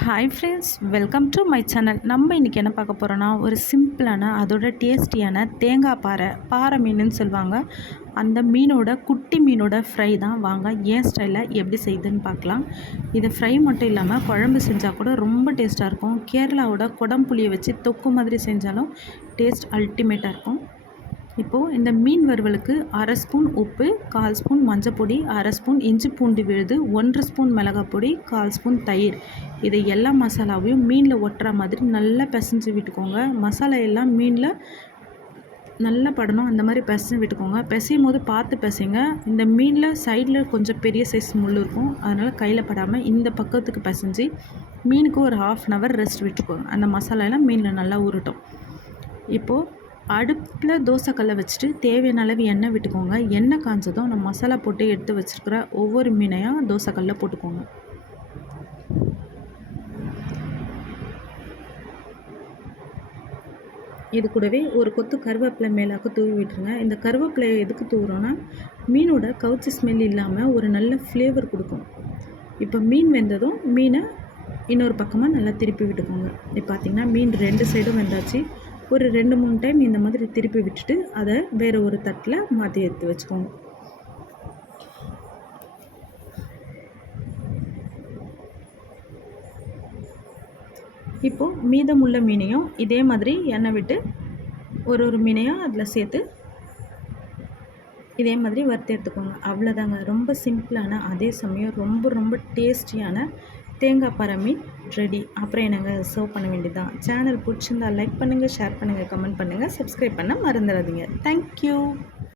Hi friends, welcome to my channel. நம்ம இன்றைக்கி என்ன பார்க்க போகிறோன்னா, ஒரு சிம்பிளான அதோட டேஸ்டியான தேங்காய் பாறை மீனுன்னு சொல்லுவாங்க. அந்த மீனோட குட்டி மீனோட ஃப்ரை தான். வாங்க ஏன் ஸ்டைலில் எப்படி செய்யுதுன்னு பார்க்கலாம். இதை ஃப்ரை மட்டும் இல்லாமல் குழம்பு செஞ்சால் கூட ரொம்ப டேஸ்ட்டாக இருக்கும். கேரளாவோட குடம்புளியை வச்சு தொக்கு மாதிரி செஞ்சாலும் டேஸ்ட் அல்டிமேட்டாக இருக்கும். இப்போது இந்த மீன் வறுவலுக்கு 1/2 ஸ்பூன் உப்பு, 1/4 ஸ்பூன் மஞ்சப்பொடி, 1/2 ஸ்பூன் இஞ்சி பூண்டு விழுது, 1 ஸ்பூன் மிளகாப்பொடி, 1/4 ஸ்பூன் தயிர். இதை எல்லா மசாலாவையும் மீனில் ஒட்டுற மாதிரி நல்லா பிசைஞ்சு விட்டுக்கோங்க. மசாலா எல்லாம் மீனில் நல்லா படணும், அந்த மாதிரி பிசைஞ்சு விட்டுக்கோங்க. பிசையும் போது பார்த்து பிசைங்க. இந்த மீனில் சைடில் கொஞ்சம் பெரிய சைஸ் முள் இருக்கும், அதனால் கையில் படாமல் இந்த பக்கத்துக்கு பிசைஞ்சு மீனுக்கு ஒரு 1/2 hour ரெஸ்ட் விட்டுக்கோங்க. அந்த மசாலாலாம் மீனில் நல்லா உருட்டும். இப்போது அடுப்பில் தோசைக்கல்லை வச்சுட்டு தேவையான அளவு எண்ணெய் விட்டுக்கோங்க. எண்ணெய் காஞ்சதும் நம்ம மசாலா போட்டு எடுத்து வச்சுருக்கிற ஒவ்வொரு மீனையாக தோசைக்கல்லில் போட்டுக்கோங்க. இது கூடவே ஒரு கொத்து கருவேப்பிலை மேலாக்க தூவி விட்டுருங்க. இந்த கருவேப்பிலையை எதுக்கு தூவுறோன்னா, மீனோட கவுச்சி ஸ்மெல் இல்லாமல் ஒரு நல்ல ஃப்ளேவர் கொடுக்கும். இப்போ மீன் வெந்ததும் மீனை இன்னொரு பக்கமாக நல்லா திருப்பி விட்டுக்கோங்க. இப்போ பார்த்திங்கன்னா மீன் 2 சைடும் வெந்தாச்சு. ஒரு 2-3 டைம் இந்த மாதிரி திருப்பி விட்டுட்டு அதை வேறு ஒரு தட்டில் மாற்றி எடுத்து வச்சுக்கோங்க. இப்போது மீதமுள்ள மீனையும் இதே மாதிரி எண்ணெய் விட்டு ஒரு மீனையும் அதில் சேர்த்து இதே மாதிரி வறுத்து எடுத்துக்கோங்க. அவ்வளோதாங்க. ரொம்ப சிம்பிளான, அதே சமயம் ரொம்ப ரொம்ப டேஸ்டியான தேங்காய் பாறை மீன் ரெடி. அப்புறம் என்னங்க, சர்வ் பண்ண வேண்டியதுதான். சேனல் பிடிச்சிருந்தா லைக் பண்ணுங்கள், ஷேர் பண்ணுங்கள், கமெண்ட் பண்ணுங்கள், சப்ஸ்கிரைப் பண்ண மறந்துடாதீங்க. தேங்க்யூ.